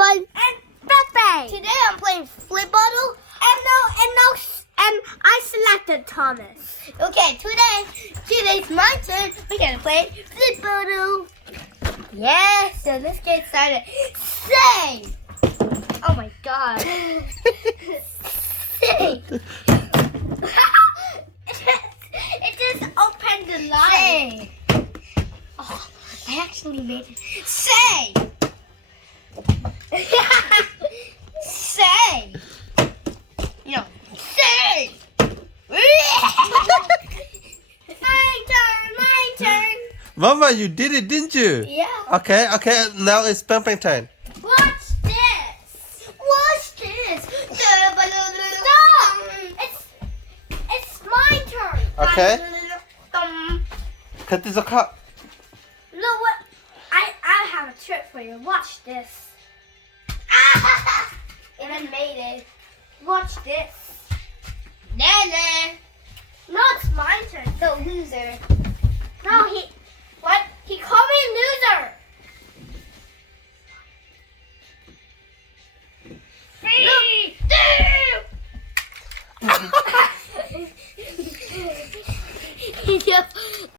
everyone. And Pepe. Today I'm playing Flip Bottle. And I selected Thomas. Okay, today's my turn. We're gonna play Flip Bottle. Yeah, so let's get started. Say. Oh my god. Say. It just opened the line. Say. Oh, I actually made it. Say. Say. No. Say. My turn. Mama, you did it, didn't you? Yeah. Okay, now it's Pampang time. Watch this. Watch this. Stop. It's my turn. Okay. Cut this a cut. Look what I have a trick for you. Watch this. And I made it. Watch this. Nana. No, it's my turn. The loser. No, he.